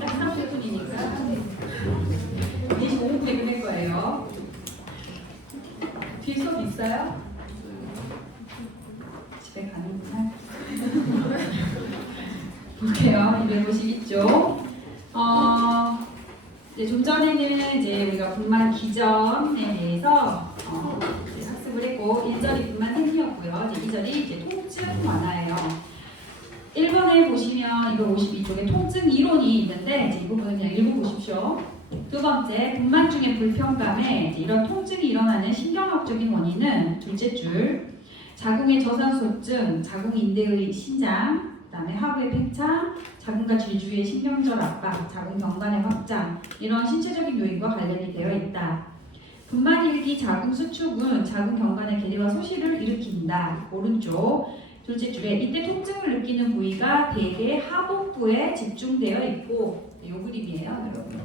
딱 30분이니까 25분에 끝낼 거예요. 뒤에 수업 있어요? 집에 가는구나. 볼게요. 252쪽. 이제 좀 전에는 이제 우리가 분말 기전에 대해서 이제 학습을 했고 1절이 분말 행위였고요. 이제 2절이 이제 통증 완화예요. 1번에 보시면 252쪽에 통증 이론이 있는데 이제 이 부분은 그냥 읽어보십시오. 두 번째, 분만 중의 불편감에 이제 이런 통증이 일어나는 신경학적인 원인은 둘째 줄 자궁의 저산소증, 자궁인대의 신장, 그다음에 하부의 팽창, 자궁과 질주의 신경절 압박, 자궁 경관의 확장 이런 신체적인 요인과 관련이 되어 있다. 분만일기 자궁 수축은 자궁 경관의 괴리와 소실을 일으킨다. 오른쪽 둘째 줄에 이때 통증을 느끼는 부위가 대개 하복부에 집중되어 있고 이 그림이에요, 여러분.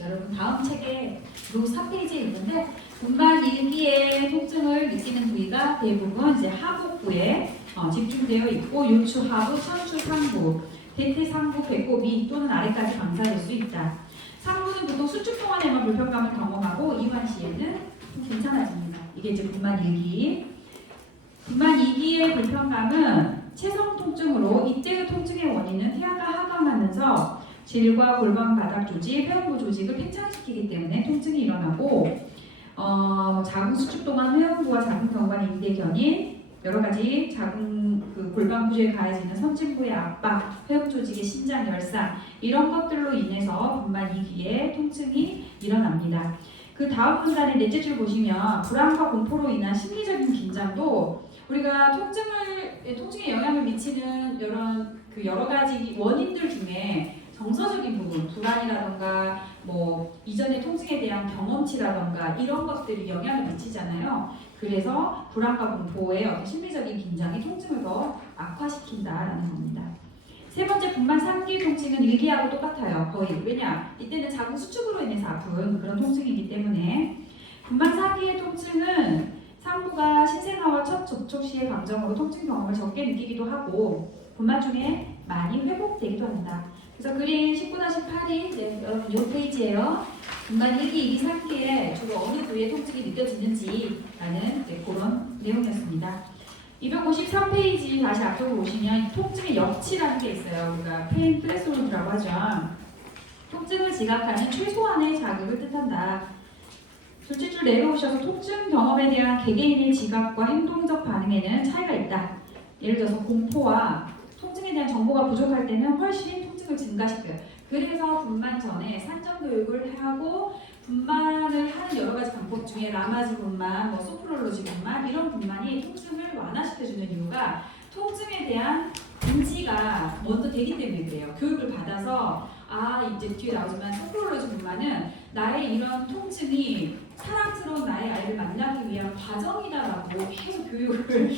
여러분 다음 책에 로 4페이지에 있는데 분만 일기의 통증을 느끼는 부위가 대부분 이제 하복부에 집중되어 있고 요추 하부, 천추 상부, 대퇴 상부, 배꼽 위 또는 아래까지 방사될 수 있다. 상부는 보통 수축 동안에만 불편감을 경험하고 이완 시에는 괜찮아집니다. 이게 이제 분만 일기. 분만 2기의 불편감은 체성 통증으로 이때의 통증의 원인은 태아가 하강하면서 질과 골반 바닥 조직, 회음부 조직을 팽창시키기 때문에 통증이 일어나고 자궁 수축 동안 회음부와 자궁 경관 인대 견인, 여러 가지 자궁 골반 구조에 가해지는 선진부의 압박, 회음 조직의 신장 열상 이런 것들로 인해서 분만 2기에 통증이 일어납니다. 그 다음 문단의 넷째 줄 보시면 불안과 공포로 인한 심리적인 긴장도 우리가 통증에 영향을 미치는 여러 가지 원인들 중에 정서적인 부분, 불안이라던가 뭐 이전의 통증에 대한 경험치라던가 이런 것들이 영향을 미치잖아요. 그래서 불안과 공포의 어떤 심리적인 긴장이 통증을 더 악화시킨다라는 겁니다. 세 번째, 분만 3기 통증은 1기하고 똑같아요. 거의. 왜냐? 이때는 자궁 수축으로 인해서 아픈 그런 통증이기 때문에 분만 4기의 통증은 산부가 신생아와 첫 접촉 시의 감정으로 통증 경험을 적게 느끼기도 하고 분만 중에 많이 회복되기도 한다. 그래서 그림 19-8이 여러분 이 페이지예요. 분만 1기, 2기, 3기에 주로 어느 부위에 통증이 느껴지는지라는 그런 내용이었습니다. 253페이지 다시 앞쪽으로 오시면 통증의 역치라는 게 있어요. 우리가 페인 플레스홀드라고 하죠. 통증을 지각하는 최소한의 자극을 뜻한다. 둘째 줄 내려오셔서 통증 경험에 대한 개개인의 지각과 행동적 반응에는 차이가 있다. 예를 들어서 공포와 통증에 대한 정보가 부족할 때는 훨씬 통증을 증가시켜요. 그래서 분만 전에 산전 교육을 하고 분만을 하는 여러 가지 방법 중에 라마즈 분만, 소프롤로지 분만 이런 분만이 통증을 완화시켜주는 이유가 통증에 대한 인지가 먼저 되기 때문에 그래요. 교육을 받아서 이제 뒤에 나오지만 소프롤로지 분만은 나의 이런 통증이 사랑스러운 나의 아이를 만나기 위한 과정이다라고 계속 교육을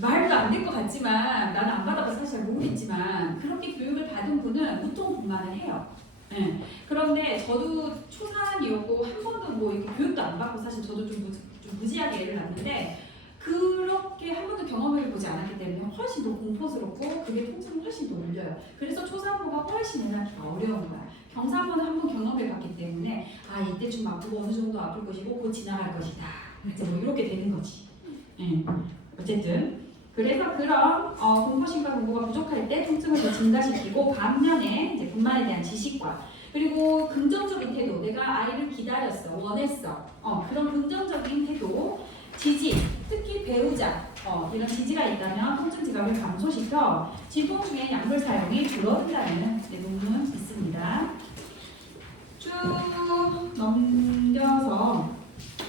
말도 안 될 것 같지만 나는 안 받아봐서 사실 잘 모르겠지만 그렇게 교육을 받은 분은 보통 분만을 해요. 네. 그런데 저도 초산이었고 한 번도 뭐 이렇게 교육도 안 받고 사실 저도 좀 무지하게 애를 낳는데 그렇게 한 번도 경험을 보지 않았기 때문에 훨씬 더 공포스럽고 그게 통증을 훨씬 더 올려요. 그래서 초산부가 훨씬 애를 낳기가 어려운 거야. 경산부는 한 번 경험을 봤기 때문에 이때쯤 아프고 어느 정도 아플 것이고 곧 지나갈 것이다. 그래서 뭐 이렇게 되는 거지. 네. 어쨌든 그래서 그런 공포심과 공포가 부족할 때 통증을 더 증가시키고 반면에 이제 분만에 대한 지식과 그리고 긍정적인 태도, 내가 아이를 기다렸어, 원했어, 그런 긍정적인 태도, 지지, 특히 배우자 이런 지지가 있다면 통증 지각을 감소시켜 진통 중에 약물 사용이 줄어든다는 논문 있습니다. 쭉 넘겨서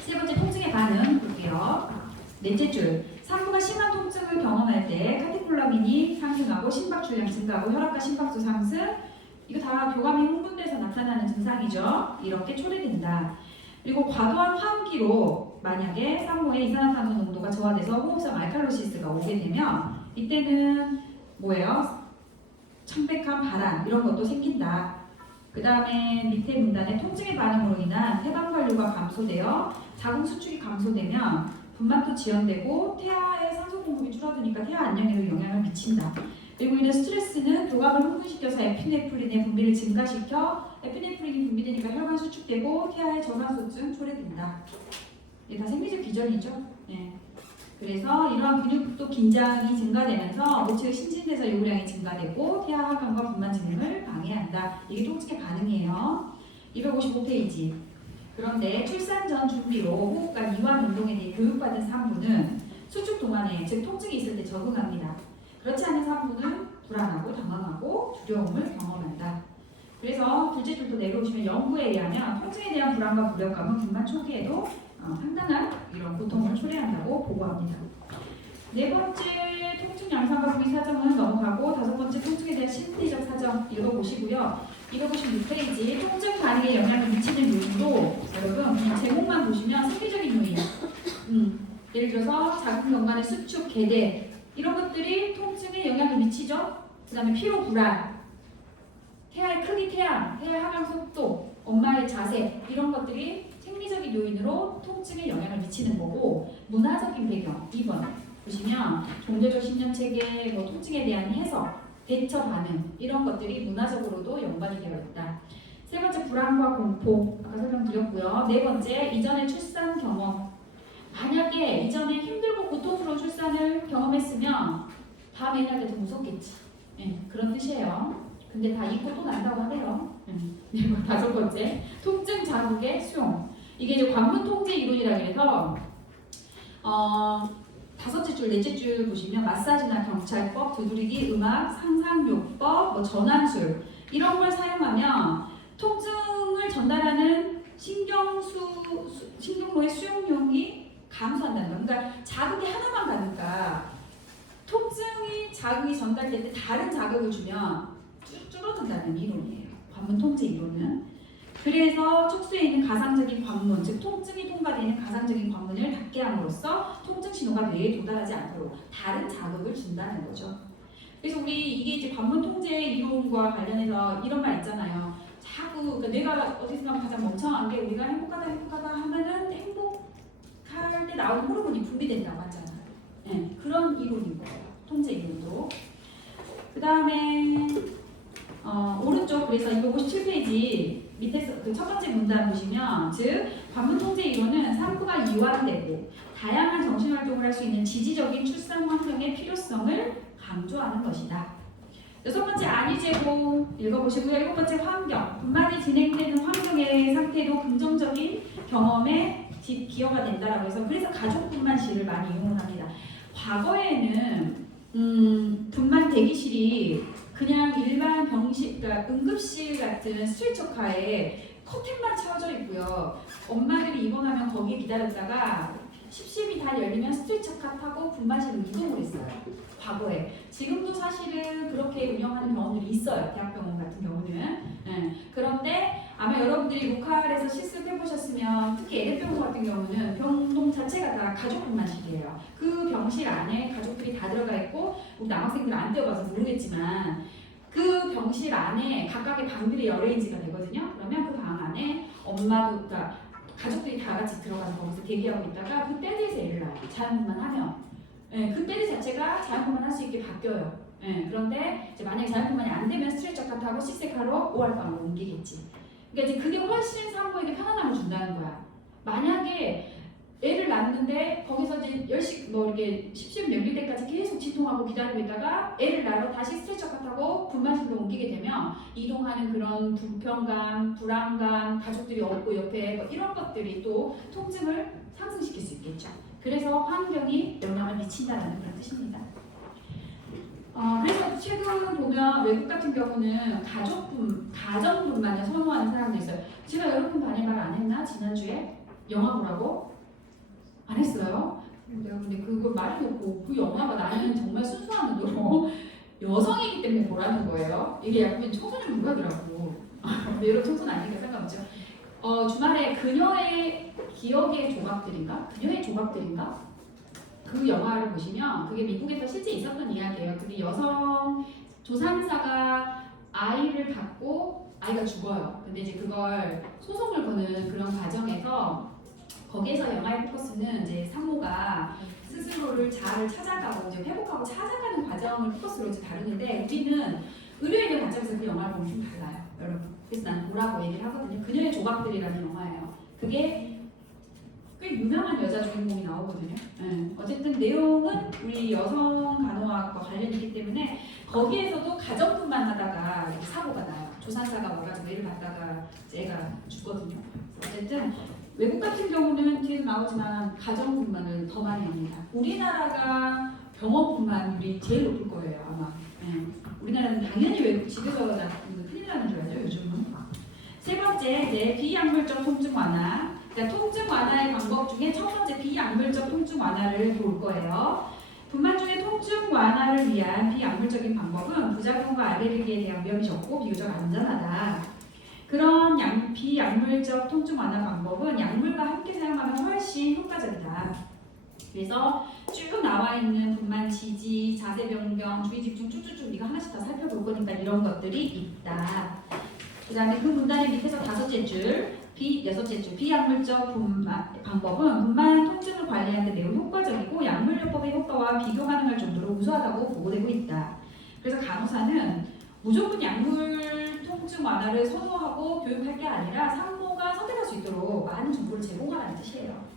세 번째 통증의 반응 볼게요. 넷째 줄. 산부가 심한 통증을 경험할 때 카테콜라민이 상승하고 심박 출량 증가하고 혈압과 심박수 상승 이거 다 교감이 흥분돼서 나타나는 증상이죠. 이렇게 초래된다. 그리고 과도한 화음기로 만약에 산모의 이산화탄소 농도가 저하돼서 호흡성 알칼로시스가 오게 되면 이때는 뭐예요? 창백한 발한 이런 것도 생긴다. 그 다음에 밑에 문단에 통증의 반응으로 인한 해방 관류가 감소되어 자궁 수축이 감소되면 분만도 지연되고 태아의 산소 공급이 줄어드니까 태아 안녕에도 영향을 미친다. 그리고 이는 스트레스는 교감을 흥분시켜서 에피네프린의 분비를 증가시켜 에피네프린이 분비되니까 혈관 수축되고 태아의 저산소증 초래된다. 이게 다 생리적 기전이죠. 네. 그래서 이러한 근육도 긴장이 증가되면서 우측의 신진대사 요구량이 증가되고 태아 하강과 분만 진행을 방해한다. 이게 통증의 반응이에요. 255페이지. 그런데 출산 전 준비로 호흡과 이완 운동에 대해 교육받은 산부는 수축 동안에 즉 통증이 있을 때 적응합니다. 그렇지 않은 산부는 불안하고 당황하고 두려움을 경험한다. 그래서 둘째 줄도 내려오시면 연구에 의하면 통증에 대한 불안과 무력감은 분만 초기에도 상당한 이런 고통을 초래한다고 보고합니다. 네 번째 통증 양상과 부위 사정은 넘어가고 다섯 번째 통증에 대한 심리적 사정 읽어보시고요. 읽어보시면 6페이지 통증 반응에 영향을 미치는 요인도 여러분 그냥 제목만 보시면 생리적인 요인 예를 들어서 자궁 경관의 수축, 개대 이런 것들이 통증에 영향을 미치죠. 그 다음에 피로 불안, 태아의 크기 태양, 태아 하강 속도, 엄마의 자세 이런 것들이 생리적인 요인으로 통증에 영향을 미치는 거고 문화적인 배경 2번 보시면 종교적 신념 체계, 뭐 통증에 대한 해석, 대처 반응 이런 것들이 문화적으로도 연관이 되어 있다. 세 번째 불안과 공포 아까 설명드렸고요. 네 번째 이전의 출산 경험 만약에 이전에 힘들고 고통스러운 출산을 경험했으면 다음 애 날 때 더 무섭겠지. 네, 그런 뜻이에요. 근데 다 잊고 또 난다고 하네요. 네, 다섯 번째 통증 자극의 수용 이게 이제 관문 통제 이론이라고 해서 다섯째 줄, 넷째 줄 보시면 마사지나 경찰법, 두드리기, 음악, 상상요법, 뭐 전환술 이런 걸 사용하면 통증을 전달하는 신경로의 수용력이 감소한다는 거예요. 그러니까 자극이 하나만 가니까 자극이 전달될 때 다른 자극을 주면 줄어든다는 이론이에요. 관문 통제 이론은. 그래서 척수에 있는 가상적인 관문, 즉 통증이 통과되는 가상적인 관문을 닫게 함으로써 통증 신호가 뇌에 도달하지 않도록 다른 자극을 준다는 거죠. 그래서 이게 이제 관문 통제 이론과 관련해서 이런 말 있잖아요. 자꾸 그러니까 뇌가 어디선가 가장 멍청한 게 우리가 행복하다 하면은 행복할 때 나오는 호르몬이 분비된다고 하잖아요. 네, 그런 이론인 거예요. 통제 이론도. 그 다음에 오른쪽 그래서 257페이지 밑에서 그 첫 번째 문단 보시면 즉 관문 통제 이론은 산부가 이완되고 다양한 정신활동을 할 수 있는 지지적인 출산 환경의 필요성을 강조하는 것이다. 여섯 번째 안위제고 읽어보시고요. 일곱 번째 환경 분만이 진행되는 환경의 상태도 긍정적인 경험에 기여가 된다라고 해서 그래서 가족 분만실을 많이 이용을 합니다. 과거에는 분만 대기실이 그냥 일반 병실, 그러니까 응급실 같은 스트레처카에 커튼만 쳐져 있고요. 엄마들이 입원하면 거기에 기다렸다가 십시비 다 열리면 스트레처카 타고 분만실로 이동을 했어요. 과거에. 지금도 사실은 그렇게 운영하는 병원들이 있어요. 대학병원 같은 경우는. 네. 그런데 아마 여러분들이 로컬에서 실습해보셨으면 특히 애대병원 같은 경우는 병동 자체가 다 가족 분만실이에요. 그 병실 안에 가족들이 다 들어가 있고 우리 남학생들 안 뛰어봐서 모르겠지만 그 병실 안에 각각의 방들이 어레인지가 되거든요. 그러면 그 방 안에 엄마도 그러니까 가족들이 다 같이 들어가서 거기서 대기하고 있다가 그 베드에서 애를 낳아요. 자연분만 하면. 네, 그 베드 자체가 자연분만 할 수 있게 바뀌어요. 네, 그런데 이제 만약에 자연분만이 안 되면 스트레처카 타고 식세카로 OR방으로 옮기겠지. 그러니까 이제 그게 훨씬 산부에게 편안함을 준다는 거야. 만약에 애를 낳는데 거기서 이제 10시 뭐 이렇게 십시름 열릴 때까지 계속 진통하고 기다리고 있다가 애를 낳으러 다시 스트레처카 타고 분만실로 옮기게 되면 이동하는 그런 불편감, 불안감, 가족들이 없고 옆에 뭐 이런 것들이 또 통증을 상승시킬 수 있겠죠. 그래서 환경이 영향을 미친다는 그런 뜻입니다. 그래서 최근 보면 외국 같은 경우는 가정분만을 선호하는 사람도 있어요. 제가 여러분 반에 말 안 했나? 지난주에 영화 보라고? 안 했어요? 내가 근데 그걸 말해놓고 그 영화가 나는 정말 순수한 의도로 여성이기 때문에 보라는 거예요. 이게 약간 청소년 문화더라고. 근데 여러분 청소는 아니니까 상관없죠. 주말에 그녀의 기억의 조각들인가? 그 영화를 보시면 그게 미국에서 실제 있었던 이야기예요. 그게 여성 조산사가 아이를 갖고 아이가 죽어요. 근데 이제 그걸 소송을 거는 그런 과정에서 거기에서 영화의 포커스는 이제 산모가 스스로를 잘 찾아가고 이제 회복하고 찾아가는 과정을 포커스로 이제 다루는데 우리는 의료인의 관점에서 그 영화를 보면 좀 달라요, 여러분. 그래서 난 보라고 얘기를 하거든요. 그녀의 조각들이라는 영화예요. 그게 꽤 유명한 여자 주인공이 나오거든요. 어쨌든 내용은 우리 여성 간호학과 관련이 있기 때문에 거기에서도 가정분만 하다가 이렇게 사고가 나요. 조산사가 와가지고 애를 갖다가 애가 죽거든요. 어쨌든 외국 같은 경우는 뒤에도 나오지만 가정분만을 더 많이 합니다. 우리나라가 병원분만율이 제일 높을 거예요, 아마. 우리나라는 당연히 외국 집에서 낳는 거 큰일 나는 줄 알죠, 요즘은. 세 번째, 이제 비약물적 통증 완화. 그러니까 통증 완화의 방법 중에 첫 번째 비약물적 통증 완화를 볼 거예요. 분만 중에 통증 완화를 위한 비약물적인 방법은 부작용과 알레르기에 대한 위험이 적고 비교적 안전하다. 그런 비약물적 통증 완화 방법은 약물과 함께 사용하면 훨씬 효과적이다. 그래서 쭉 나와 있는 분만 지지, 자세 변경, 주의 집중 쭉쭉쭉 우리가 하나씩 다 살펴볼 거니까 이런 것들이 있다. 그 다음에 그 문단의 밑에서 다섯째 줄, 여섯째 줄, 비약물적 분만 방법은 분만 통증을 관리하는 데 매우 효과적이고 약물요법의 효과와 비교 가능할 정도로 우수하다고 보고되고 있다. 그래서 간호사는 무조건 약물 통증 완화를 선호하고 교육할 게 아니라 산모가 선택할 수 있도록 많은 정보를 제공하라는 뜻이에요.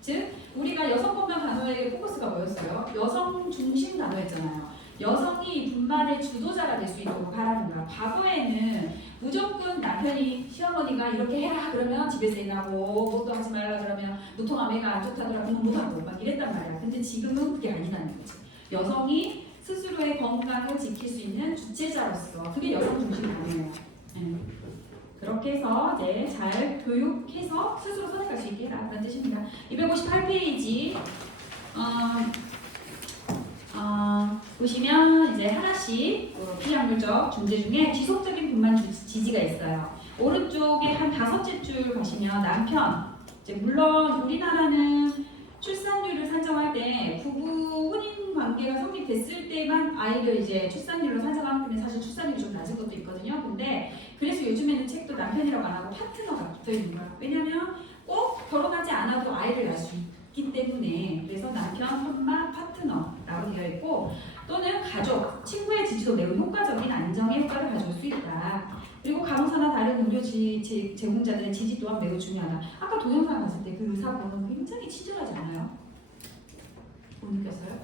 즉 우리가 여성 건강 간호의 포커스가 뭐였어요? 여성 중심 간호였잖아요. 여성이 분만의 주도자가 될 수 있도록 하라는 거야. 과거에는 무조건 남편이 시어머니가 이렇게 해라 그러면 집에서 일하고 뭐또 하지 말라 그러면 노통아매가 안 좋다더라 그러면 못하고 막 이랬단 말이야. 근데 지금은 그게 아니라는 거지. 여성이 스스로의 건강을 지킬 수 있는 주체자로서 그게 여성 중심 간호예요. 그렇게 해서 이제 잘 교육해서 스스로 선택할 수 있게 해라라는 뜻입니다. 258페이지 보시면 이제 하나씩 비약물적 중재 중에 지속적인 분만 지지가 있어요. 오른쪽에 한 다섯째 줄 가시면 남편. 이제 물론 우리나라는 출산율을 산정할 때 부부 혼인 관계가 성립됐을 때만 아이를 이제 출산율로 산정하기 때문에 사실 출산율이 좀 낮은 것도 있거든요. 근데 그래서 요즘에는 책도 남편이라고 안 하고 파트너가 붙어 있는 거야. 왜냐면 꼭 결혼하지 않아도 아이를 낳을 수 있기 때문에. 그래서 남편, 엄마, 파트너라고 되어 있고 또는 가족, 친구의 지지도 매우 효과적인 안정의 효과를 가져올 수 있다. 그리고 간호사나 다른 의료 제공자들의 지지 또한 매우 중요하다. 아까 동영상 봤을 때 그 의사분은 굉장히 친절하지 않아요? 못 느꼈어요?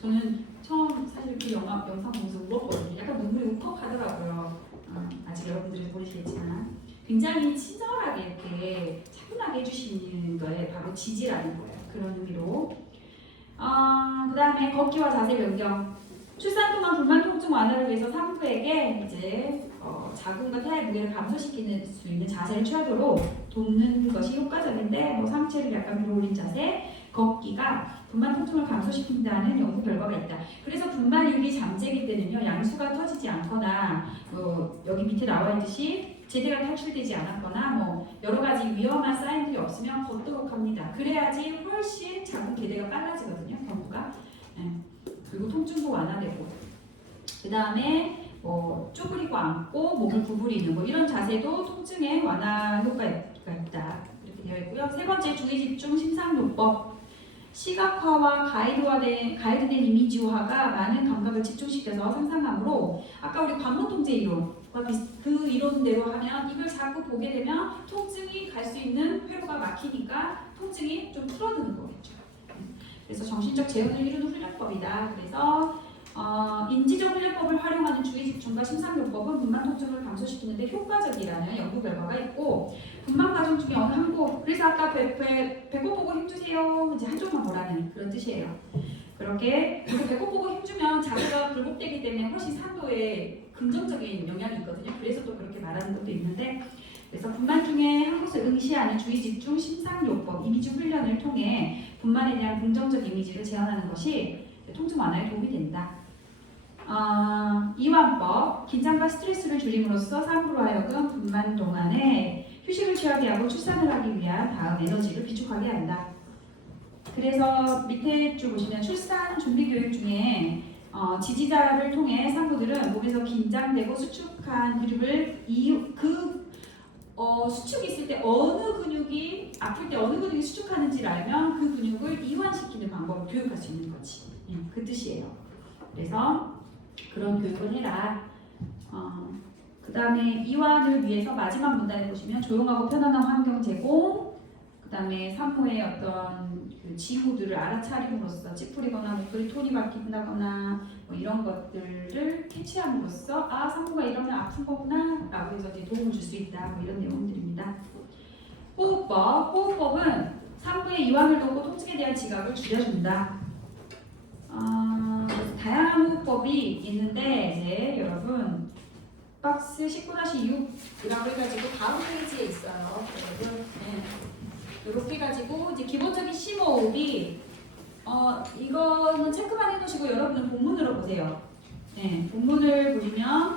저는 처음 사실 그 영상 보면서 울었거든요. 약간 눈물이 울컥하더라고요. 아직 여러분들이 모르시겠지만 굉장히 친절하게 이렇게 차분하게 해주시는 거에 바로 지지라는 거예요. 그런 의미로. 그 다음에 걷기와 자세 변경. 출산 동안 불만 통증 완화를 위해서 산부에게 이제 자궁과 태아의 무게를 감소시키는 수 있는 자세를 취하도록 돕는 것이 효과적인데 상체를 약간 위로 올린 자세, 걷기가 분만 통증을 감소시킨다는 연구 결과가 있다. 그래서 분만육이 잠재기 때는요 양수가 터지지 않거나 여기 밑에 나와 있듯이 제대가 탈출되지 않았거나 여러 가지 위험한 사인들이 없으면 걷도록 합니다. 그래야지 훨씬 자궁 개대가 빨라지거든요, 경부가. 그리고 통증도 완화되고. 그 다음에 쪼그리고 앉고 목을 구부리는 이런 자세도 통증에 완화 효과가 있다. 이렇게 되어 있고요. 세 번째 주의 집중 심상요법. 시각화와 가이드된 이미지화가 많은 감각을 집중시켜서 상상감으로 아까 우리 관문통제 이론과 그 이론대로 하면 이걸 자꾸 보게 되면 통증이 갈 수 있는 회로가 막히니까 통증이 좀 풀어드는 거겠죠. 그래서 정신적 재훈을 이루는 훈련법이다. 그래서 인지적 훈련법을 활용하는 주의 집중과 심상요법은 분만 통증을 감소시키는데 효과적이라는 연구 결과가 있고 분만 과정 중에 어느 한 곳, 그래서 아까 배꼽 보고 힘주세요 이제 한쪽만 보라는 그런 뜻이에요. 그렇게 그래서 배꼽 보고 힘주면 자세가 굴곡되기 때문에 훨씬 산도에 긍정적인 영향이 있거든요. 그래서 또 그렇게 말하는 것도 있는데 그래서 분만 중에 한 곳을 응시하는 주의 집중 심상요법 이미지 훈련을 통해 분만에 대한 긍정적 이미지를 제안하는 것이 통증 완화에 도움이 된다. 이완법, 긴장과 스트레스를 줄임으로써 산부로 하여금 분만 동안에 휴식을 취하게 하고 출산을 하기 위한 다음 에너지를 비축하게 한다. 그래서 밑에 줄 보시면 출산 준비 교육 중에 지지자를 통해 산부들은 몸에서 긴장되고 수축한 근육을 수축이 있을 때 어느 근육이 아플 때 어느 근육이 수축하는지를 알면 그 근육을 이완시키는 방법을 교육할 수 있는 거지. 그 뜻이에요. 그래서 그런 교육을 해라. 그 다음에 이완을 위해서 마지막 문단에 보시면 조용하고 편안한 환경 제공, 그 다음에 산모의 어떤 그 징후들을 알아차림으로써 찌푸리거나 목소리 톤이 바뀐다거나 뭐 이런 것들을 캐치함으로써 아 산모가 이러면 아픈 거구나 라고 해서 이제 도움을 줄 수 있다 뭐 이런 내용들입니다. 호흡법은 산모의 이완을 돕고 통증에 대한 지각을 줄여준다. 다양한 호흡법이 있는데 이제 여러분 박스 19-6이라고 해가지고 다음 페이지에 있어요. 여러분 이렇게 해가지고 이제 기본적인 심호흡이 이거는 체크만 해놓으시고 여러분은 본문으로 보세요. 본문을 보시면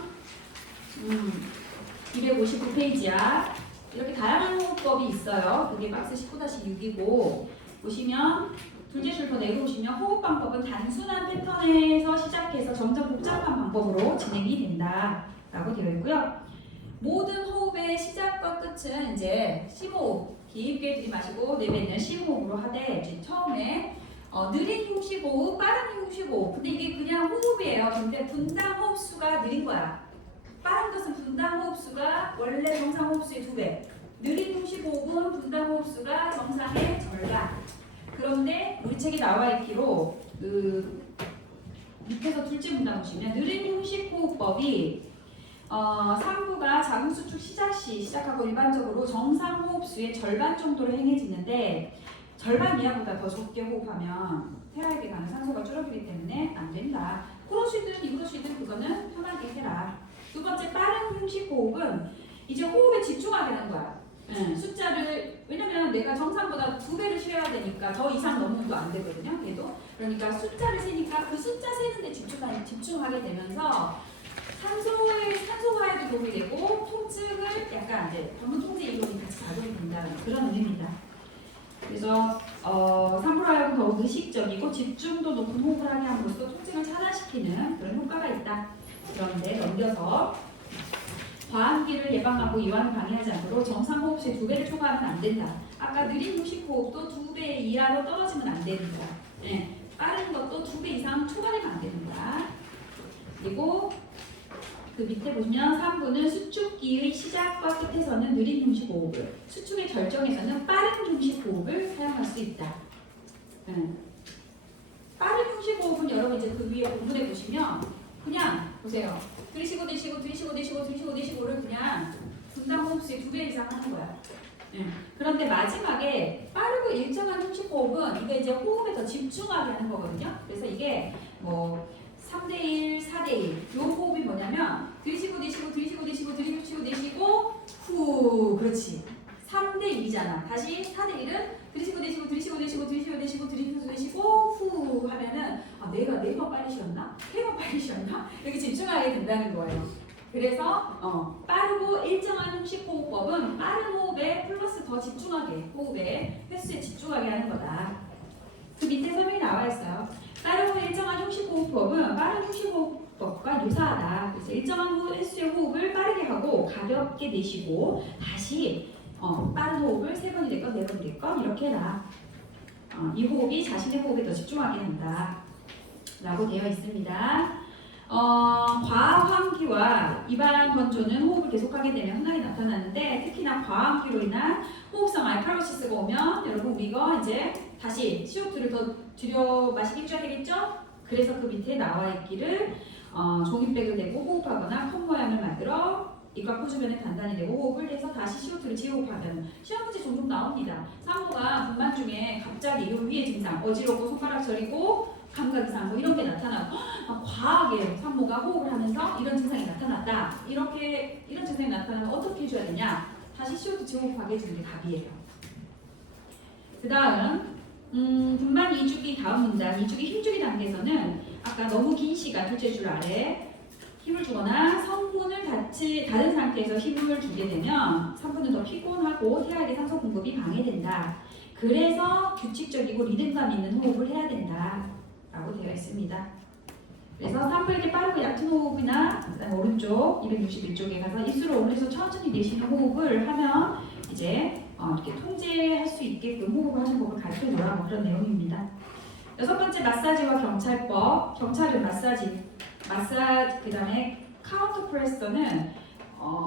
259페이지야. 이렇게 다양한 호흡법이 있어요. 그게 박스 19-6이고 보시면 둘째 줄부터 내려오시면 호흡 방법은 단순한 패턴에서 시작해서 점점 복잡한 방법으로 진행이 된다 라고 되어 있고요. 모든 호흡의 시작과 끝은 이제 심호흡, 깊게 들이마시고 내뱉는 심호흡으로 하되 이제 처음에 느린 흉식호흡, 빠른 흉식호흡. 근데 이게 그냥 호흡이에요. 근데 분당 호흡수가 느린 거야. 빠른 것은 분당 호흡수가 원래 정상 호흡수의 2배. 느린 흉식호흡은 분당 호흡수가 정상의 절반. 그런데 우리 책에 나와 있기로 밑에서 둘째 문단 보시면 느린 흉식호흡법이 산부가 자궁수축 시작 시 시작하고 일반적으로 정상 호흡수의 절반 정도로 행해지는데 절반 이하보다 더 적게 호흡하면 태아에게 가는 산소가 줄어들기 때문에 안 된다. 코로 쉬든 입으로 쉬든 그거는 편하게 해라. 두 번째 빠른 흉식호흡은 이제 호흡에 집중하게 하는 거야. 숫자를 왜냐면 내가 정상보다 2배를 쉬어야 되니까 더 이상 넘으면 안 되거든요. 걔도 그러니까 숫자를 세니까 그 숫자 세는데 집중하게 되면서 산소화에도 도움이 되고 통증을 약간 이제 방문 통제 이론이 같이 작용이 된다는 그런 의미입니다. 그래서 산부로 하여금 더욱 의식적이고 집중도 높은 호흡을 하게 함으로써 통증을 차단시키는 그런 효과가 있다. 그런데 넘겨서 과한기를 예방하고 이완을 방해하지 않도록 정상 호흡수의 2배를 초과하면 안 된다. 아까 느린 휴식 호흡도 2배 이하로 떨어지면 안 됩니다. 빠른 것도 2배 이상 초과되면 안 됩니다. 그리고 그 밑에 보시면 산부는 수축기의 시작과 끝에서는 느린 흉식 호흡을, 수축의 절정에서는 빠른 흉식 호흡을 사용할 수 있다. 빠른 흉식 호흡은 여러분 이제 그 위에 본문에 보시면 그냥 보세요. 들이쉬고 내쉬고 들이쉬고 내쉬고 들이쉬고 내쉬고를 그냥 분당 호흡수의 2배 이상 하는 거야. 그런데 마지막에 빠르고 일정한 흉식 호흡은 이게 이제 호흡에 더 집중하게 하는 거거든요. 그래서 이게 뭐 3대1, 4대1 요 호흡이 뭐냐면 들이쉬고 내쉬고 들이쉬고 내쉬고 들이쉬고 내쉬고 후 그렇지 3대1이잖아. 다시 4대1은 들이쉬고 내쉬고 들이쉬고 내쉬고 들이쉬고 내쉬고 들이쉬고 내쉬고 후 하면은 내가 4번 빨리 쉬었나? 3번 빨리 쉬었나? 이렇게 집중하게 된다는 거예요. 그래서 빠르고 일정한 흉식 호흡법은 빠른 호흡에 플러스 더 집중하게 호흡에 횟수에 집중하게 하는 거다. 그 밑에 설명이 나와 있어요. 빠르고 일정한 흉식 호흡법은 빠른 흉식 호흡법과 유사하다. 그래서 일정한 횟수의 호흡을 빠르게 하고 가볍게 내쉬고 다시 빠른 호흡을 3번이 됐건 4번이 됐건 이렇게 해라. 이 호흡이 자신의 호흡에 더 집중하게 한다. 라고 되어 있습니다. 과환기와 이반 건조는 호흡을 계속하게 되면 흔하게 나타나는데 특히나 과환기로 인한 호흡성 알칼로시스가 오면 여러분 우리 이거 이제 다시 CO2를 더 줄여 마시게 해줘야 되겠죠? 그래서 그 밑에 나와 있기를 종이백을 대고 호흡하거나 컵 모양을 만들어 입과 코 주변에 단단히 대고 호흡을 해서 다시 CO2를 재호흡하는 시험 문제 종종 나옵니다. 산모가 분만 중에 갑자기 요 위에 증상 어지럽고 손가락 저리고 감각 이상 뭐 이런 게 나타나고 과하게 산모가 호흡을 하면서 이런 증상이 나타났다. 이런 증상이 나타나면 어떻게 해줘야 되냐? 다시 CO2 재호흡하게 해주는 게 답이에요. 그 다음 분만 2주기 다음 문장 2주기 힘주기 단계에서는 아까 너무 긴 시간 둘째 줄 아래 힘을 주거나 성문을 닫은 상태에서 힘을 주게 되면 산부는 더 피곤하고 태아에게 산소 공급이 방해된다. 그래서 규칙적이고 리듬감 있는 호흡을 해야 된다 라고 되어 있습니다. 그래서 산부에게 빠르고 얕은 호흡이나 그다음에 오른쪽 261쪽에 가서 입술을 올려서 천천히 내쉬는 호흡을 하면 이제 이렇게 통제할 수 있게끔 호흡을 하는 법을 가르쳐 놓으라 뭐 그런 내용입니다. 6번째 마사지와 경찰법, 경찰은 마사지 그다음에 카운터 프레서는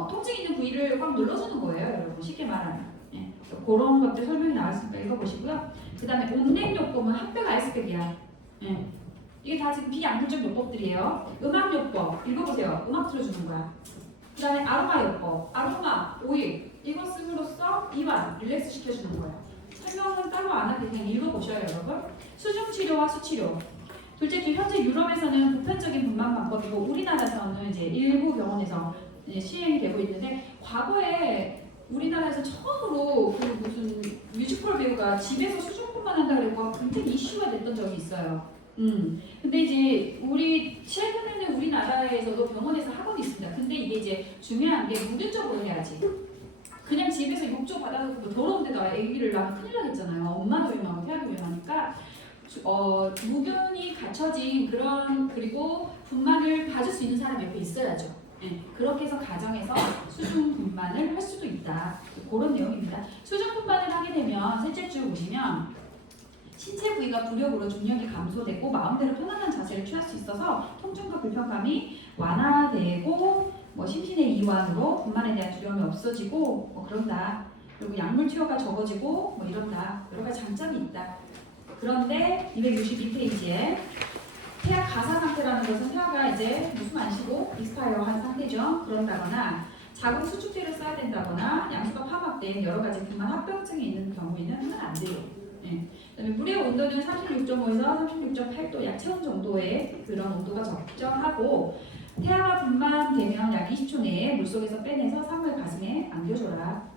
통증 있는 부위를 확 눌러주는 거예요, 여러분. 쉽게 말하면. 예. 그런 것들 설명이 나왔으니까 읽어보시고요. 그 다음에 온냉요법은 합백 아이스백이야. 예. 이게 다 지금 비약물적 요법들이에요. 음악요법 읽어보세요. 음악 들어주는 거야. 그 다음에 아로마요법, 아로마, 오일 이거 씀으로써 이완, 릴렉스 시켜주는 거예요. 설명은 따로 안 하고 그냥 읽어보셔요, 여러분. 수중치료와 수치료. 둘째, 현재 유럽에서는 보편적인 분만 방법이고 우리나라에서는 이제 일부 병원에서 이제 시행이 되고 있는데 과거에 우리나라에서 처음으로 그 무슨 뮤지컬 배우가 집에서 수중분만 한다 그래서 굉장히 이슈가 됐던 적이 있어요. 근데 이제 우리 최근에는 우리나라에서도 병원에서 학원이 있습니다. 근데 이게 이제 중요한 게 무균적으로 해야지. 그냥 집에서 욕조 받아놓고 더러운 데다가 아기를 낳으면 큰일 나겠잖아요. 엄마도 위험하고 태아도 위험하니까 무균이 갖춰진 그리고 분만을 봐줄 수 있는 사람이 옆에 있어야죠. 네, 그렇게 해서 가정에서 수중 분만을 할 수도 있다. 그런 내용입니다. 수중 분만을 하게 되면 셋째 줄 보시면 신체 부위가 부력으로 중력이 감소되고 마음대로 편안한 자세를 취할 수 있어서 통증과 불편감이 완화되고 심신의 이완으로 분만에 대한 두려움이 없어지고 그런다. 그리고 약물 투여가 적어지고 이런다. 여러 가지 장점이 있다. 그런데 262페이지에 태아 가사 상태라는 것은 태아가 이제 무슨 안 쉬고 익스파이어 한 상태죠. 그런다거나 자궁 수축제를 써야 된다거나 양수가 파막된 여러 가지 분만 합병증이 있는 경우에는 하면 안 돼요. 네. 그다음에 물의 온도는 36.5에서 36.8도 약 체온 정도의 그런 온도가 적정하고 태아가 분만되면 약 20초 내에 물속에서 빼내서 산물 가슴에 안겨줘라.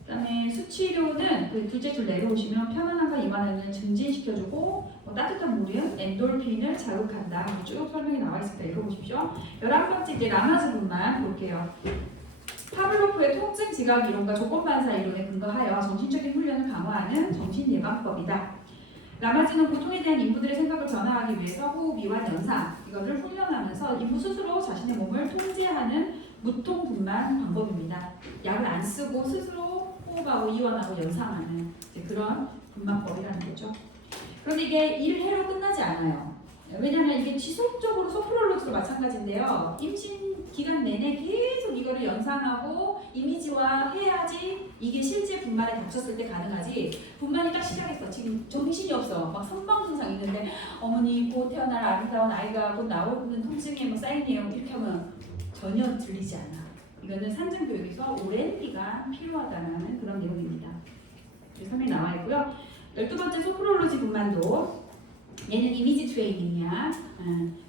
그다음에 수치료는 그 둘째 줄 내려오시면 편안함과 이완을 증진시켜주고 따뜻한 물은 엔돌핀을 자극한다. 쭉 설명이 나와 있으니까 읽어보십시오. 11번째 이제 라마즈 분만 볼게요. 파블로프의 통증 지각 이론과 조건 반사 이론에 근거하여 정신적인 훈련을 강화하는 정신 예방법이다. 라마즈는 고통에 대한 인부들의 생각을 변화하기 위해서 호흡 이완 연상 이거를 훈련하면서 인부 스스로 자신의 몸을 통제하는 무통 분만 방법입니다. 약을 안 쓰고 스스로 호흡하고 이완하고 연상하는 그런 분만법이라는 거죠. 그런데 이게 1회로 끝나지 않아요. 왜냐하면 이게 지속적으로 소프롤로즈도 마찬가지인데요. 임신 기간 내내 계속 이거를 연상하고 이미지화 해야지 이게 실제 분만에 닥쳤을 때 가능하지. 분만이 딱 시작했어. 지금 정신이 없어. 막 선방 증상 있는데 어머니 곧 태어날 아름다운 아이가 곧 나오는 통증에 사인이에요. 이렇게 하면 전혀 들리지 않아. 이거는 산증 교육에서 오랜 기간 필요하다는 그런 내용입니다. 설명이 나와 있고요. 12번째 소프롤로지 분만도 얘는 이미지 트레이닝이야.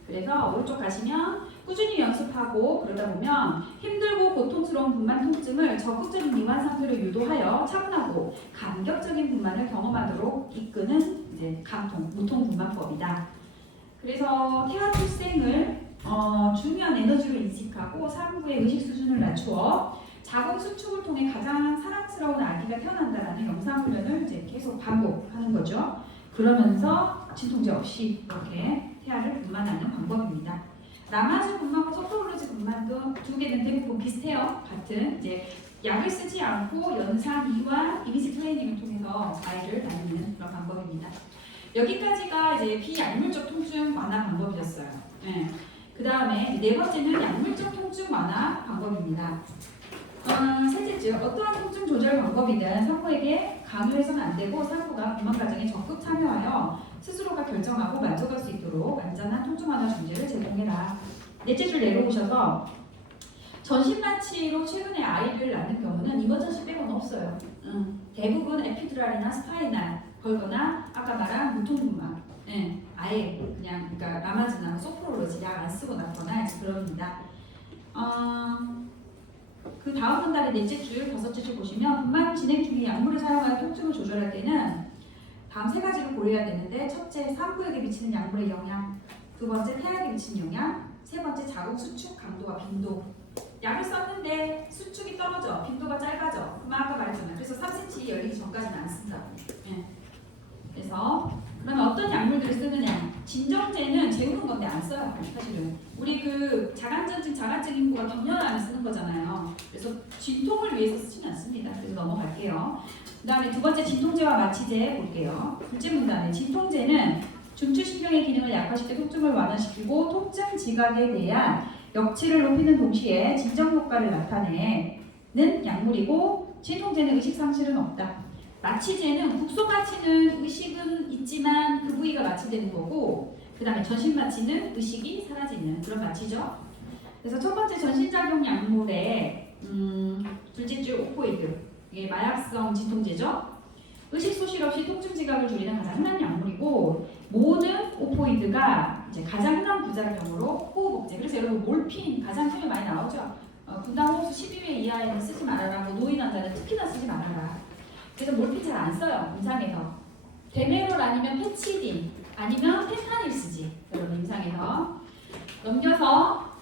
그래서 오른쪽 가시면 꾸준히 연습하고 그러다 보면 힘들고 고통스러운 분만 통증을 적극적인 이완 상태로 유도하여 차분하고 감격적인 분만을 경험하도록 이끄는 이제 감통, 무통 분만법이다. 그래서 태아 출생을 중요한 에너지로 인식하고 산부의 의식 수준을 낮추어 자궁 수축을 통해 가장 사랑스러운 아기가 태어난다라는 영상 훈련을 이제 계속 반복하는 거죠. 그러면서 진통제 없이 이렇게 태아를 분만하는 방법입니다. 라마즈 분만과 소프롤로즈 분만도 두 개는 대부분 비슷해요. 같은 이제 약을 쓰지 않고 연상, 이완, 이미지 트레이닝을 통해서 아이를 다루는 그런 방법입니다. 여기까지가 이제 비약물적 통증 완화 방법이었어요. 네. 그 다음에 네 번째는 약물적 통증 완화 방법입니다. 셋째, 어떠한 통증 조절 방법이든 산부에게 강요해서는 안 되고 산부가 분만 과정에 적극 참여하여 스스로가 결정하고 만족할 수 있도록 안전한 통증 완화 중재를 제공해라. 넷째 줄 내려오셔서 전신마취로 최근에 아이를 낳는 경우는 이머전시 빼고는 없어요. 대부분 에피드랄이나 스파이날 걸거나 아까 말한 무통분만 아예 그냥 그러니까 라마즈나 소프롤로지 약 안 쓰고 낳거나 그럽니다. 그 다음 한 달의 넷째 줄, 다섯째 줄 보시면 분만 진행 중에 약물을 사용하여 통증을 조절할 때는 다음 세 가지를 고려해야 되는데 첫째, 산부에게 미치는 약물의 영향, 두 번째, 태아에게 미치는 영향, 세 번째, 자궁 수축 강도와 빈도. 약을 썼는데 수축이 떨어져, 빈도가 짧아져. 그럼 아까 말했잖아요. 그래서 3cm 열리기 전까지는 안 쓴다고. 그래서 그러면 어떤 약물들을 쓰느냐? 진정제는 재우는 건데 안 써요. 사실은 우리 그 자간전증, 자간증 인구가 경련하면 쓰는 거잖아요. 그래서 진통을 위해서 쓰지는 않습니다. 그래서 넘어갈게요. 그 다음에 두 번째 진통제와 마취제 볼게요. 둘째 문단에 진통제는 중추신경의 기능을 약화시켜 통증을 완화시키고 통증 지각에 대한 역치를 높이는 동시에 진정 효과를 나타내는 약물이고 진통제는 의식 상실은 없다. 마취제는 국소 마취는 의식은 있지만 그 부위가 마취되는 거고 그 다음에 전신 마취는 의식이 사라지는 그런 마취죠. 그래서 첫 번째 전신작용 약물의 둘째 줄 오포이드 이게 마약성 진통제죠. 의식 소실 없이 통증 지각을 줄이는 가장 흔한 약물이고 모든 오포이드가 이제 가장 흔한 부작용으로 호흡억제. 그래서 여러분 몰핀 가장 표현 많이 나오죠. 분당 호흡수 12회 이하에는 쓰지 말아라. 뭐 노인 환자는 특히나 쓰지 말아라. 그래서 몰핀 잘 안 써요. 임상에서. 데메롤 아니면 페치딘 아니면 펜타닐 쓰지. 여러분 임상에서. 넘겨서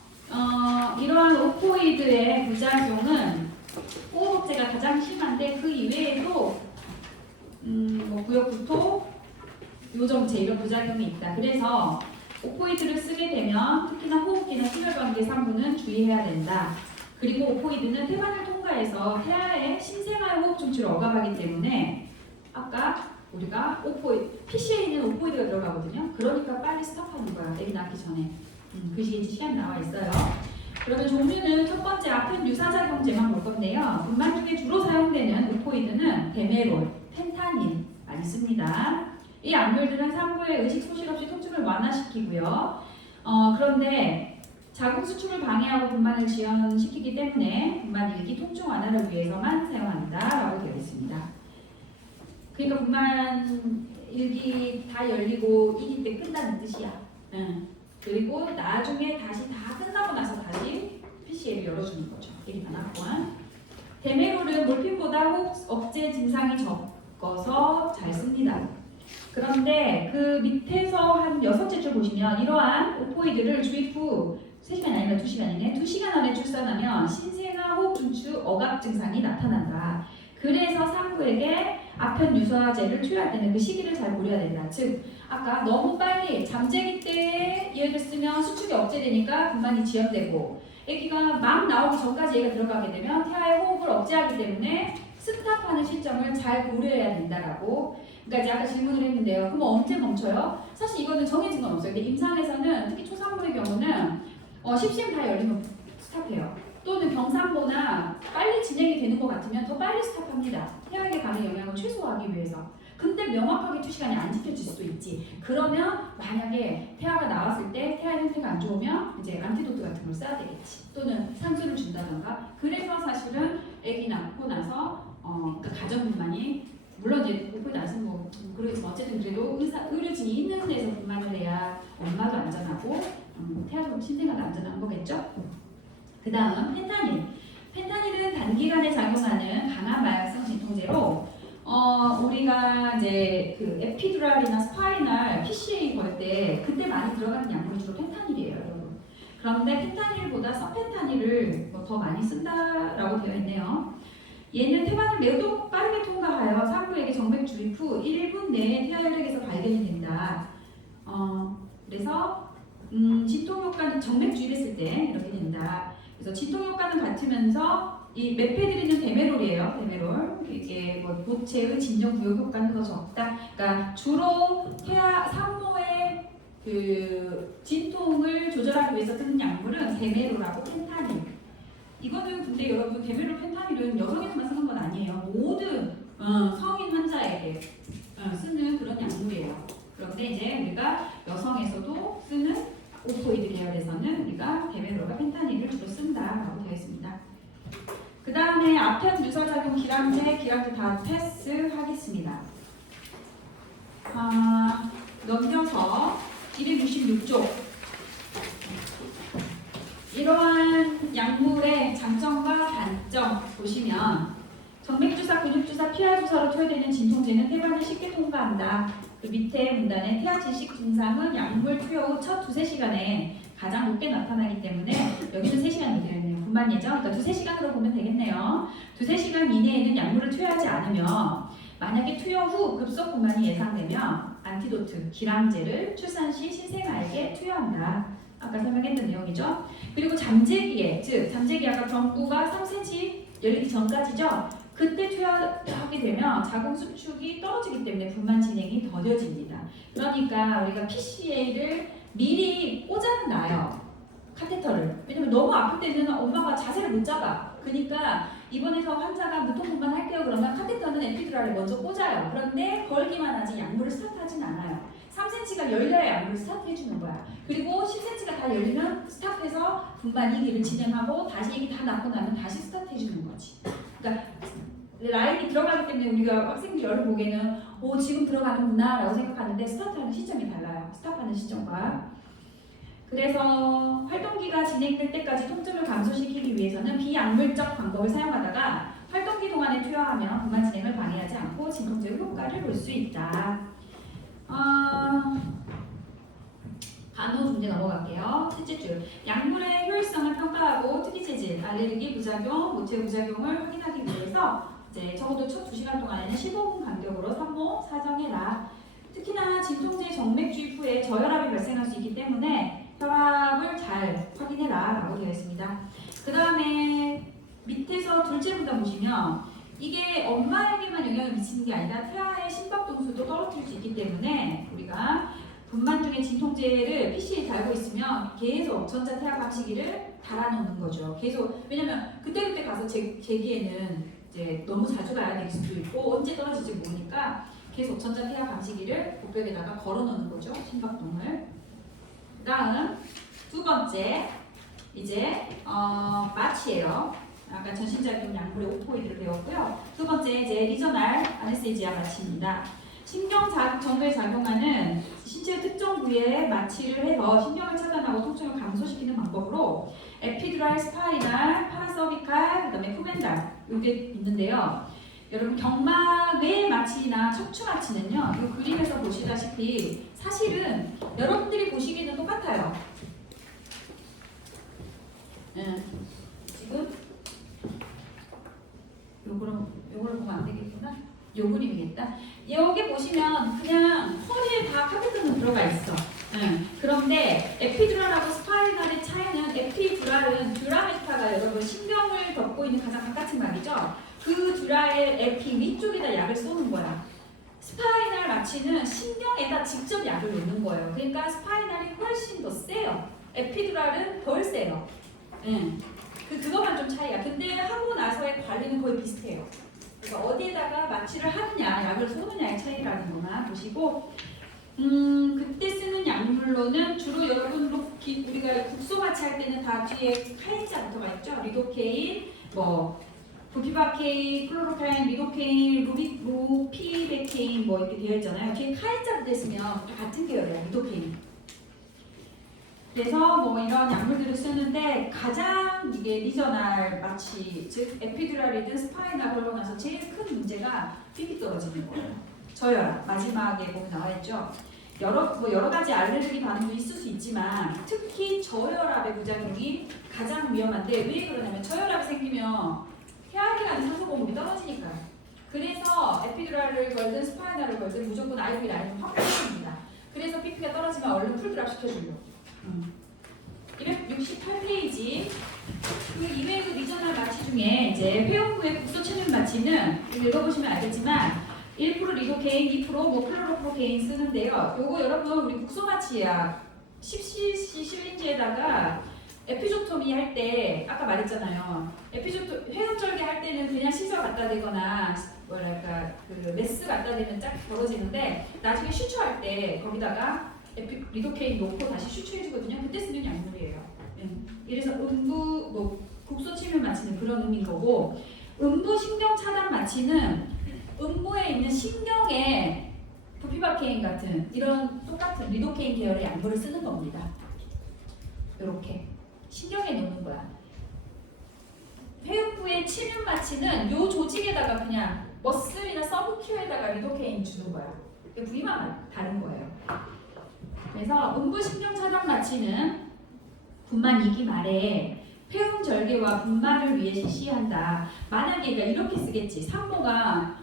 이러한 오포이드의 부작용은 호흡억제가 가장 심한데 그 이외에도 뭐 구역구토, 요정체 이런 부작용이 있다. 그래서 오포이드를 쓰게 되면 특히나 호흡기나 심혈관계 상부는 주의해야 된다. 그리고 오포이드는 폐관을 통과해서 폐하의 신생아 호흡 중추를 억압하기 때문에 아까 우리가 PCA는 오포이드가 들어가거든요. 그러니까 빨리 스탑하는 거야. 애기 낳기 전에. 그 시간 나와 있어요. 그러면 종류는 첫 번째 아픈 유사작용제만 볼 건데요. 분만 중에 주로 사용되는 오포이드는 데메롤, 펜타닐 많이 씁니다. 이 약물들은 산부의 의식 소실 없이 통증을 완화시키고요. 그런데 자궁 수축을 방해하고 분만을 지연시키기 때문에 분만 일기 통증 완화를 위해서만 사용한다라고 되어 있습니다. 그러니까 분만 일기 다 열리고 이기 때 끝나는 뜻이야. 그리고 나중에 다시 다 끝나고 나서 다시 PCA를 열어주는 거죠. 일기가 나고한. 데메롤은 몰핀보다 호흡 억제 증상이 적어서 잘 씁니다. 그런데 그 밑에서 한 6째 줄 보시면 이러한 오포이드를 주입 후 3시간이 아니라 2시간이네. 2시간 안에 출산하면 신생아 호흡 중추 억압 증상이 나타난다. 그래서 산부에게 아편 유사제를 투여할 때는 그 시기를 잘 고려해야 된다. 즉 아까 너무 빨리 잠재기 때에 얘를 쓰면 수축이 억제되니까 분만이 지연되고 아기가 막 나오기 전까지 얘가 들어가게 되면 태아의 호흡을 억제하기 때문에 스탑하는 시점을 잘 고려해야 된다라고. 그러니까 이제 아까 질문을 했는데요. 그럼 언제 멈춰요? 사실 이거는 정해진 건 없어요. 근데 임상에서는 특히 초산부의 경우는 10cm 다 열리면 스탑해요. 또는 경산보나 빨리 진행이 되는 것 같으면 더 빨리 스탑합니다. 태아에게 가는 영향을 최소화하기 위해서. 근데 명확하게 2시간이 안 지켜질 수도 있지. 그러면 만약에 태아가 나왔을 때 태아의 형태가 안 좋으면 이제 안티도트 같은 걸 써야 되겠지. 또는 산소를 준다던가. 그래서 사실은 아기 낳고 나서 그 가정분만이 물론 이제 오프에 나서는 뭐 그러지만 어쨌든 그래도 의료진이 있는 데서 분만을 해야 엄마도 안전하고 태아도 신생아도 안전한 거겠죠. 그 다음 펜타닐. 펜타닐은 단기간에 작용하는 강한 마약성 진통제로 우리가 이제 그 에피두랄이나 스파이널 PCA 걸 때 그때 많이 들어가는 약물이 주로 펜타닐이에요, 여러분. 그런데 펜타닐보다 서펜타닐을 더 많이 쓴다라고 되어 있네요. 얘는 태반을 매우 빠르게 통과하여 산부에게 정맥 주입 후 1분 내에 태아 혈액에서 발견이 된다. 그래서 진통 효과는 정맥 주입했을 때 이렇게 된다. 그래서 진통 효과는 같으면서 이 메페드린은 데메롤이에요. 데메롤. 이게 뭐 보체의 진정 구역 효과는 더 적다. 그러니까 주로 태아 산모의 그 진통을 조절하기 위해서 쓰는 약물은 데메롤하고 펜타닐. 이거는 근데 여러분 데메롤 펜타닐은 여성에서만 쓰는 건 아니에요. 모든 성인 환자에게 쓰는 그런 약물이에요. 그런데 이제 우리가 여성에서도 쓰는 오포이드 계열에서는 우리가 데메롤과 펜타닐을 주로 쓴다라고 되어 있습니다. 그 다음에 아편 유사작용 기량제 다 패스하겠습니다. 넘겨서 266쪽. 이러한 약물의 장점과 단점 보시면 정맥주사, 근육주사, 피하주사로 투여되는 진통제는 태반을 쉽게 통과한다. 그 밑에 문단에 태아 질식 증상은 약물 투여 후 첫 2~3시간에 가장 높게 나타나기 때문에 여기는 3시간이 되어 있네요. 분만 예정. 그러니까 2~3시간으로 보면 되겠네요. 2~3시간 이내에는 약물을 투여하지 않으면 만약에 투여 후 급속 분만이 예상되면 안티도트, 기량제를 출산 시 신생아에게 투여한다. 아까 설명했던 내용이죠. 그리고 잠재기에, 즉 잠재기 아까 경부가 3cm 열리기 전까지죠. 그때 투여하게 되면 자궁 수축이 떨어지기 때문에 분만 진행이 더뎌집니다. 그러니까 우리가 PCA를 미리 꽂아는 놔요. 카테터를. 왜냐면 너무 아플 때는 엄마가 자세를 못 잡아. 그러니까 입원해서 환자가 무통분만 할게요. 그러면 카테터는 에피드랄을 먼저 꽂아요. 그런데 걸기만 하지 약물을 스타트하진 않아요. 3cm가 열려야 약물을 스타트해주는 거야. 그리고 10cm가 다 열리면 스탑해서 분만 2기를 진행하고 다시 이게 다 낫고 나면 다시 스타트해주는 거지. 그러니까 라인이 들어가기 때문에 우리가 학생들 열을 보기에는 오 지금 들어가는구나 라고 생각하는데 스타트하는 시점이 달라요. 스탑하는 시점과. 그래서 활동기가 진행될 때까지 통증을 감소시키기 위해서는 비약물적 방법을 사용하다가 활동기 동안에 투여하면 분만 진행을 방해하지 않고 진통제의 효과를 볼 수 있다. 간호 문제 넘어갈게요. 첫째 줄. 약물의 효율성을 평가하고 특이 체질, 알레르기 부작용, 모체 부작용을 확인하기 위해서 이제 적어도 첫 2시간 동안에는 15분 간격으로 산모 사정해라. 특히나 진통제 정맥 주입 후에 저혈압이 발생할 수 있기 때문에 혈압을 잘 확인해라 라고 되어 있습니다. 그 다음에 밑에서 둘째 문단 보시면 이게 엄마에게만 영향을 미치는 게 아니라 태아의 심박동수도 떨어뜨릴 수 있기 때문에 우리가 분만 중에 진통제를 PC에 달고 있으면 계속 전자 태아 감시기를 달아놓는 거죠. 계속. 왜냐면 그때그때 가서 재기에는 이제 너무 자주 가야 될 수도 있고 언제 떨어질지 모르니까 계속 전자 태아 감시기를 복벽에다가 걸어놓는 거죠. 심박동을. 그 다음 두 번째 이제 마취예요. 아까 전신작용 약물의 오포이드를 배웠고요. 두 번째 이제 리저널 아네스테지아 마취입니다. 신경 전도에 작용하는 신체 특정 부위에 마취를 해서 신경을 차단하고 통증을 감소시키는 방법으로 에피드랄, 스파이날, 파라서비칼, 그다음에 쿠멘달 이게 있는데요. 여러분 경막의 마취나 척추 마취는요. 이 그림에서 보시다시피 사실은 여러분들이 보시기에는 똑같아요. 지금 요거를 보면 안 되겠구나. 요 그림이겠다. 여기 보시면 그냥 허리에 다 카테터는 들어가 있어. 그런데 에피듀랄하고 스파이널의 차이는 에피듀랄은 듀라메타가 여러분 신경을 덮고 있는 가장 바깥은 말이죠. 그 듀라의 에피 위쪽에다 약을 쏘는 거야. 스파이널 마취는 신경에다 직접 약을 놓는 거예요. 그러니까 스파이널이 훨씬 더 세요. 에피듀랄은 덜 세요. 그거만 좀 차이야. 근데 하고 나서의 관리는 거의 비슷해요. 그래서 어디에다가 마취를 하느냐, 약을 쏘느냐의 차이라는 것만 보시고, 그때 쓰는 약물로는 주로 여러분 우리가 국소 마취할 때는 다 뒤에 카인자 붙어가 있죠. 리도케인, 부피바케인, 클로로카인, 리도케인, 로피베케인 이렇게 되어 있잖아요. 뒤에 카인자 붙어 있으면 다 같은 계열이에요. 리도케인. 그래서 이런 약물들을 쓰는데 가장 이게 리저널 마취, 즉 에피듀랄이든 스파이널 그러고 나서 제일 큰 문제가 피피 떨어지는 거예요. 저혈압 마지막에 보면 나와 있죠. 여러 가지 알레르기 반응도 있을 수 있지만 특히 저혈압의 부작용이 가장 위험한데 왜 그러냐면 저혈압이 생기면 폐활기관의 산소 공급이 떨어지니까요. 그래서 에피듀랄을 걸든 스파이널을 걸든 무조건 IV 라인을 확 풀어줍니다. 그래서 피피가 떨어지면 얼른 풀드랍 시켜주려고. 268페이지 그 이외의 리저널 마취 중에 이제 회원부의 국소 침입 마취는 읽어보시면 알겠지만 1% 리도케인, 2% 클로로프로케인 쓰는데요. 요거 여러분 우리 국소 마취약 10cc 실린지에다가 에피조토미 할 때 아까 말했잖아요. 회음절개 할 때는 그냥 시설 갖다 대거나 그 메스 갖다 대면 쫙 벌어지는데 나중에 슈처할 때 거기다가 리도케인 놓고 다시 슈처해주거든요. 그때 쓰는 약물이에요. 이래서 국소 침입 마취는 그런 의미인 거고, 음부 신경 차단 마취는 음부에 있는 신경에 부피바케인 같은 이런 똑같은 리도케인 계열의 약물을 쓰는 겁니다. 이렇게 신경에 놓는 거야. 회음부의 침입 마취는 요 조직에다가 그냥 머슬이나 서브큐에다가 리도케인 주는 거야. 부위만 다른 거예요. 그래서 음부신경 차단 마취는 분만 2기 말에 폐음 절개와 분만을 위해 실시한다. 만약에 이렇게 쓰겠지. 산모가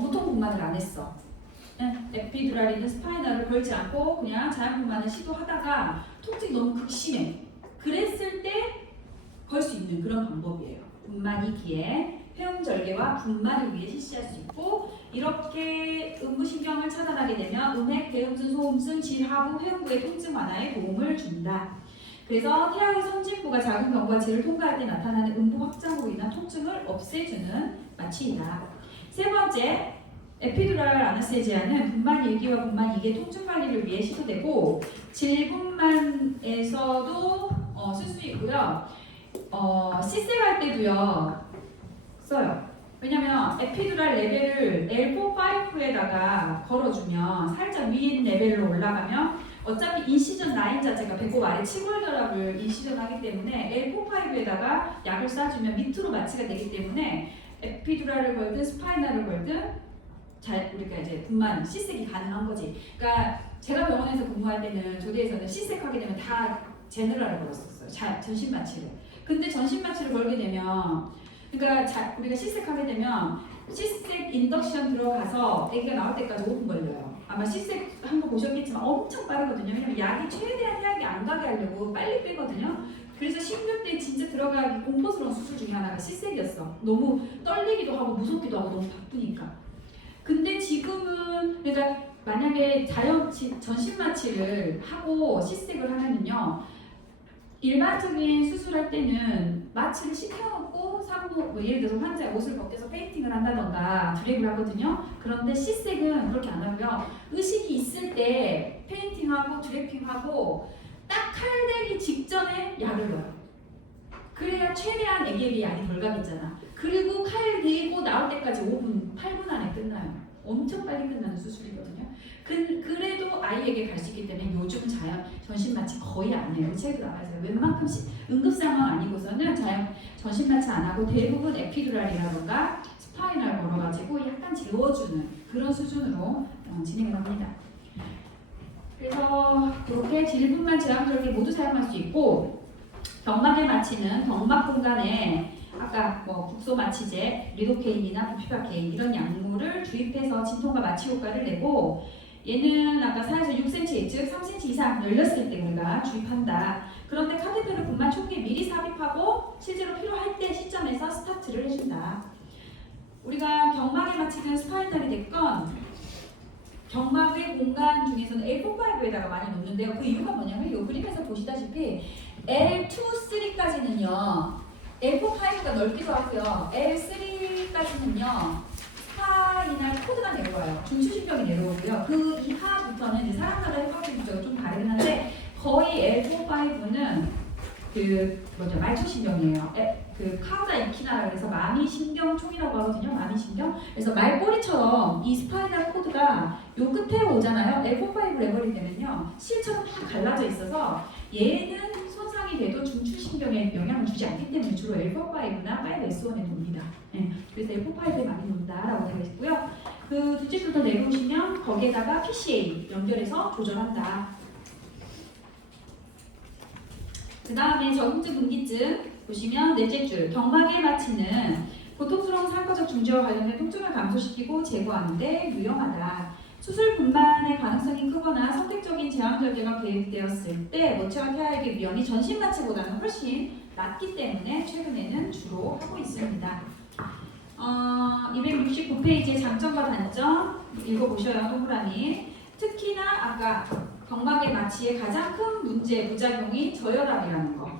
무통 분만을 안 했어. 에피두랄이든 스파이널을 걸지 않고 그냥 자연분만을 시도하다가 통증이 너무 극심해. 그랬을 때 걸 수 있는 그런 방법이에요. 분만 2기에 회음절개와 분만을 위해 실시할 수 있고 이렇게 음부신경을 차단하게 되면 음핵, 배음순, 소음순, 질하부, 회음부의 통증 완화에 도움을 준다. 그래서 태아의 선진부가 작은 병과 질을 통과할 때 나타나는 음부 확장으로 인한 통증을 없애주는 마취이다. 세 번째, 에피두랄 아나스테지아는 분만 1기와 분만 2기 통증 관리를 위해 시도되고 질분만에서도 쓸 수 있고요. 시색할 때도요 써요. 왜냐면 에피두랄 레벨을 L4, 5에다가 걸어주면 살짝 위인 레벨로 올라가면 어차피 인시전 라인 자체가 배꼽 아래 치골결합을 인시전하기 때문에 L4, 5에다가 약을 쏴주면 밑으로 마취가 되기 때문에 에피두랄을 걸든 스파이널을 걸든 우리가 이제 분만 시색이 가능한 거지. 그러니까 제가 병원에서 근무할 때는 조대에서는 시색하게 되면 다 제너럴을 걸었었어요. 전신 마취를. 근데 전신 마취를 걸게 되면 그러니까 우리가 시색하게 되면 시색 인덕션 들어가서 아기가 나올 때까지 5분 걸려요. 아마 시색 한번 보셨겠지만 엄청 빠르거든요. 왜냐면 약이 최대한 약이 안 가게 하려고 빨리 빼거든요. 그래서 16대 진짜 들어가기 공포스러운 수술 중에 하나가 시색이었어. 너무 떨리기도 하고 무섭기도 하고 너무 바쁘니까. 근데 지금은 그러니까 만약에 전신 마취를 하고 시색을 하면은요. 일반적인 수술할 때는 마취를 시켜놓고 산모, 예를 들어서 환자의 옷을 벗겨서 페인팅을 한다던가 드랩을 하거든요. 그런데 시색은 그렇게 안 하고요. 의식이 있을 때 페인팅하고 드래핑하고 딱 칼대기 직전에 약을 넣어요. 그래야 최대한 애기에게 약이 덜 가겠잖아. 그리고 칼 대고 나올 때까지 5분, 8분 안에 끝나요. 엄청 빨리 끝나는 수술이거든요. 그래도 아이에게 갈 수 있기 때문에 요즘 전신 마취 거의 안 해요. 책을 알아서요. 웬만큼 응급 상황 아니고서는 전신 마취 안 하고 대부분 에피두랄이라던가 스파이널 걸어가지고 약간 재워주는 그런 수준으로 진행을 합니다. 그래서 그렇게 질분만 제왕절개 모두 사용할 수 있고 경막에 마취는 경막 공간에 아까 국소 마취제, 리도케인이나 부피바케인 이런 약물을 주입해서 진통과 마취 효과를 내고 얘는 아까 4에서 6cm, 즉 3cm 이상 열렸을 때 우리가 주입한다. 그런데 카테테를 분만 초기에 미리 삽입하고 실제로 필요할 때 시점에서 스타트를 해준다. 우리가 경막에 마취든 스파이널이 됐건 경막의 공간 중에서는 L4, 5에다가 많이 놓는데요. 그 이유가 뭐냐면 이 그림에서 보시다시피 L2, 3까지는요. L4, 5가 넓기도 하고요. L3까지는요. 스파이널 코드가 내려와요. 중추신경이 내려오고요. 그 이하부터는 이제 사람마다 해부학적 구조가 좀 다르긴 한데 거의 L4, 5는 말초신경이에요. 카우다 이키나라 그래서 마미신경총이라고 하거든요. 마미신경. 그래서 말꼬리처럼 이 스파이널 코드가 요 끝에 오잖아요. L4, 5 레벨이 되면요. 실처럼 딱 갈라져 있어서 얘는 손상이 돼도 중추신경에 영향을 주지 않기 때문에 주로 L4, 5나 5S1에 돕니다. 네. 그래서 L4, 5에 많이 논다라고 되어 있고요. 그 둘째 줄 더 내려오시면 거기에다가 PCA 연결해서 조절한다. 그 다음에 적응증 분기증 보시면 넷째 줄 경막에 마취는 고통스러운 상과적 중지와 관련된 통증을 감소시키고 제거하는 데 유용하다. 수술 분만의 가능성이 크거나 선택적인 제왕절개가 계획되었을 때 모체와 태아에게 위험이 전신 마취보다는 훨씬 낮기 때문에 최근에는 주로 하고 있습니다. 269페이지의 장점과 단점 읽어보셔요. 동그라미. 특히나 아까 경막의 마취의 가장 큰 문제, 부작용이 저혈압이라는 거.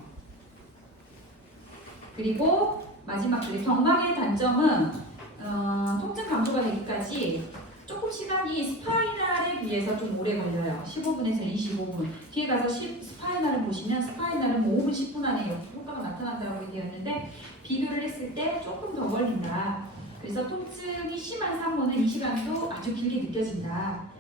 그리고 마지막 줄 경막의 단점은 통증 감소가 되기까지 조금 시간이 스파이널에 비해서 좀 오래 걸려요. 15분에서 25분. 뒤에 가서 스파이널을 보시면 스파이널은 5분, 10분 안에 효과가 나타난다고 되어 있는데 비교를 했을 때 조금 더 걸린다. 그래서 통증이 심한 산모는 이 시간도 아주 길게 느껴진다.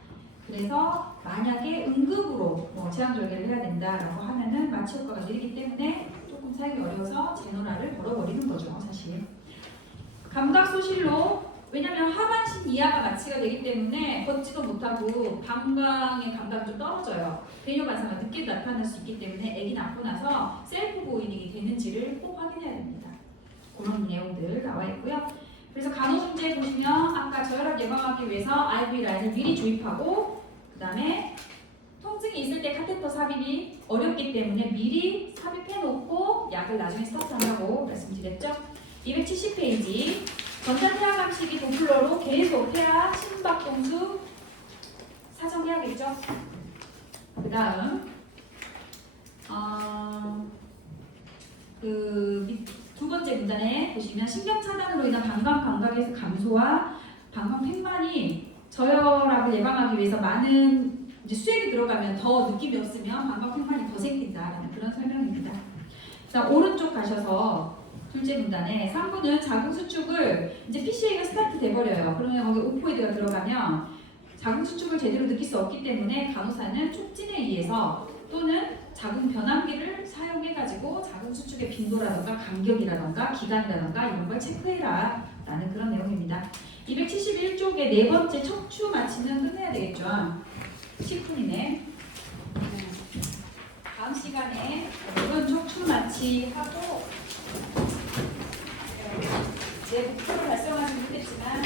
그래서 만약에 응급으로 제왕절개를 해야 된다라고 하면은 마취 효과가 느리기 때문에 조금 사용이 어려워서 제노라를 걸어버리는 거죠, 사실. 감각 소실로 왜냐면 하반신 이하가 마취가 되기 때문에 걷지도 못하고 방광의 감각이 좀 떨어져요. 배뇨 반사가 늦게 나타날 수 있기 때문에 아기 낳고 나서 셀프 보이닝이 되는지를 꼭 확인해야 됩니다. 그런 내용들 나와 있고요. 그래서 간호중재 보시면 아까 저혈압 예방하기 위해서 IV 라인을 미리 조입하고 그 다음에 통증이 있을 때 카테터 삽입이 어렵기 때문에 미리 삽입해놓고 약을 나중에 스타트한다고 말씀드렸죠. 270페이지 전자태아 감시기 도플러로 계속 태아 심박동수 사정해야겠죠. 그 다음 두 번째 문단에 보시면 신경 차단으로 인한 방광 감각에서 감소와 방광 팽만이 저혈압을 예방하기 위해서 많은 이제 수액이 들어가면 더 느낌이 없으면 방광 팽만이 더 생긴다라는 그런 설명입니다. 자, 오른쪽 가셔서 둘째 문단에 3부는 자궁 수축을 이제 PCA가 스타트 돼버려요. 그러면 거기 오포이드가 들어가면 자궁 수축을 제대로 느낄 수 없기 때문에 간호사는 촉진에 의해서 또는 자궁 변환기를 사용해가지고 자궁 수축의 빈도라던가 간격이라던가 기간이라던가 이런 걸 체크해라 라는 그런 내용입니다. 271쪽의 네 번째 척추 마취는 끝내야 되겠죠. 10분이네. 다음 시간에 여러분 척추 마취하고 제 목표를 달성하지 못했지만